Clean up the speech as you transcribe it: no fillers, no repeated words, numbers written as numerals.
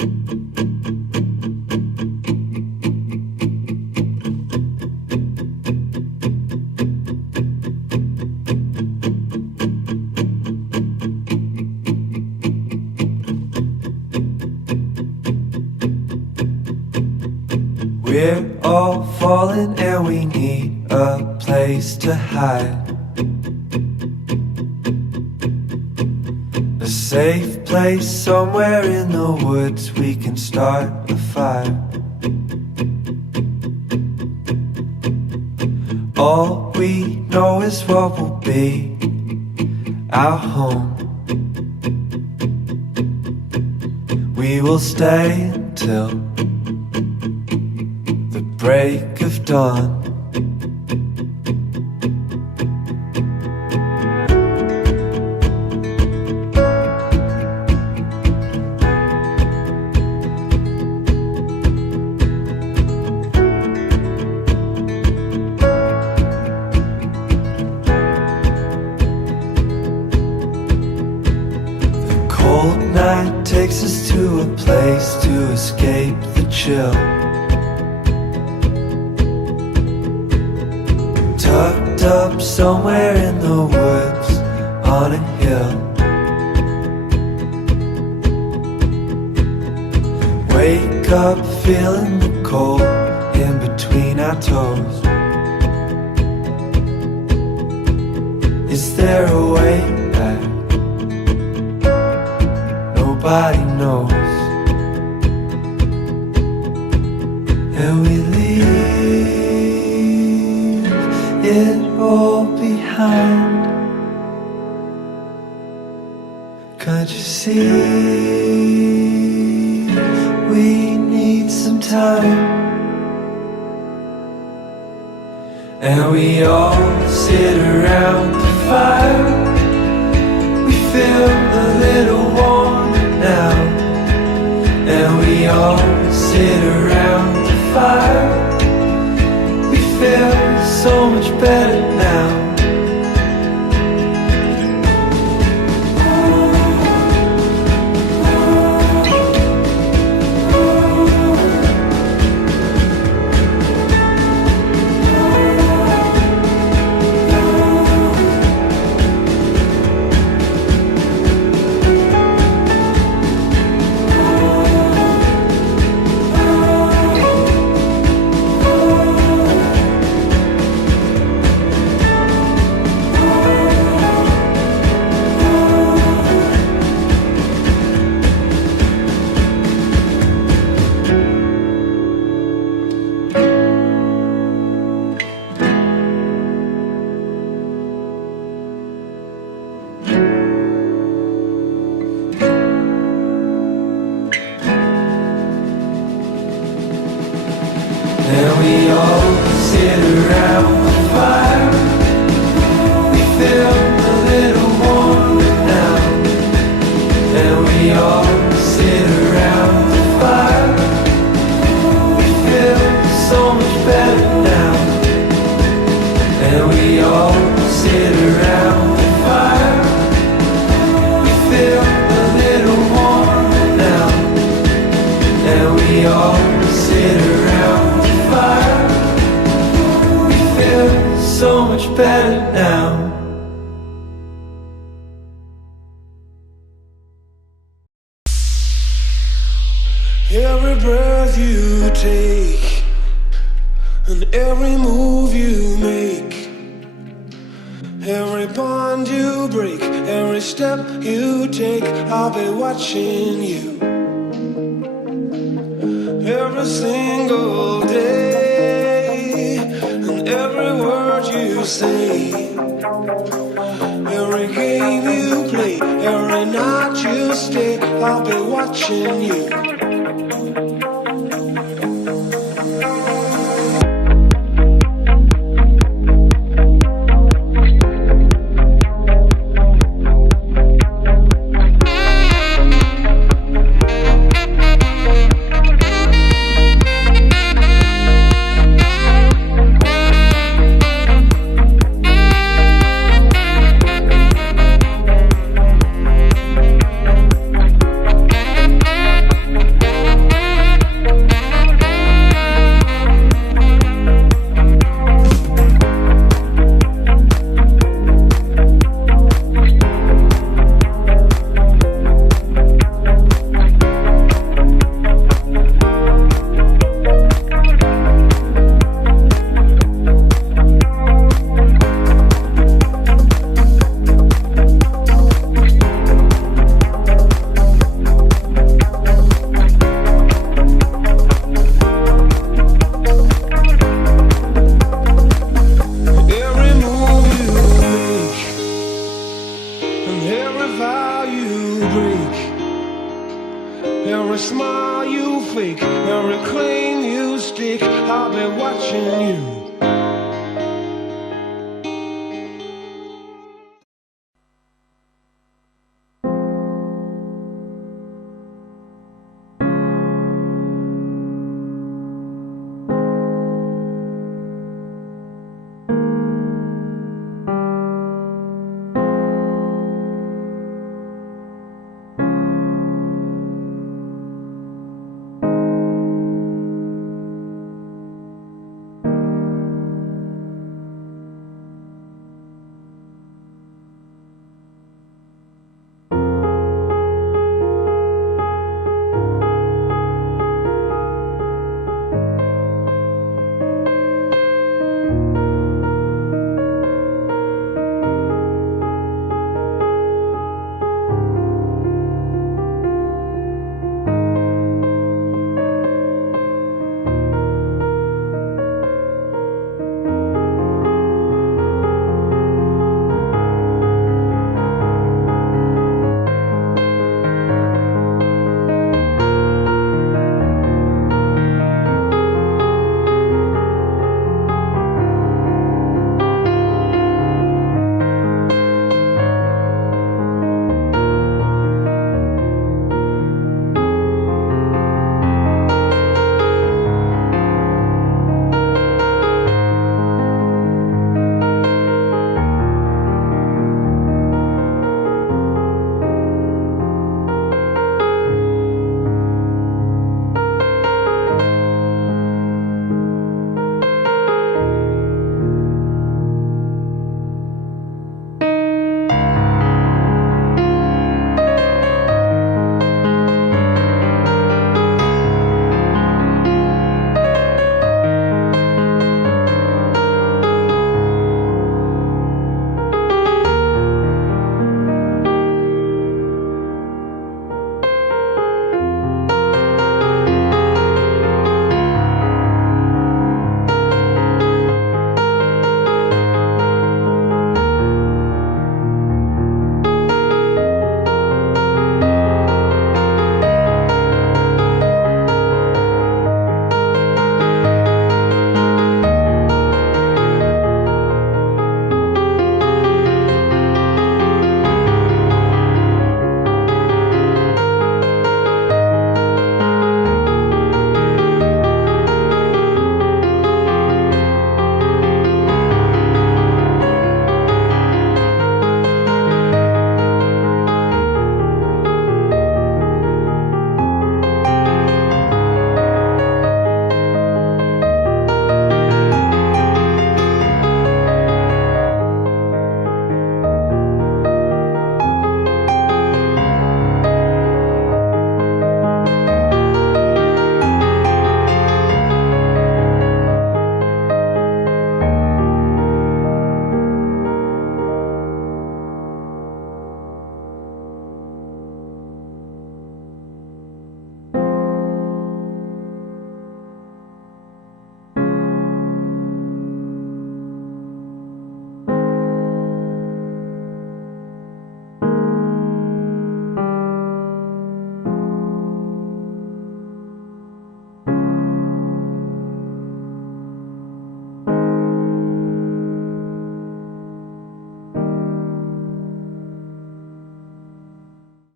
We're all falling and we need a place to hide. A safe place somewhere in the woods we can start a fire. All we know is what will be our home. We will stay until the break of dawn. Cold night takes us to a place to escape the chill. Tucked up somewhere in the woods on a hill. Wake up feeling the cold in between our toes. Is there a way back? Nobody knows. And we leave it all behind. Can't you see? We need some time. And we all sit around the fire. We feel a little warmer now. And we all sit around the fire. We feel so much better now. And we all sit around the fire. We feel a little warmer now. And we all sit around the fire. We feel so much better now. And we all sit around the fire. We feel a little warmer now. And we all sit around fire. We feel so much better now. Every breath you take and every move you make, every bond you break, every step you take, I'll be watching you. Every single day, and every word you say, every game you play, every night you stay, I'll be watching you. every smile you fake, every claim you stick. I'll be watching you.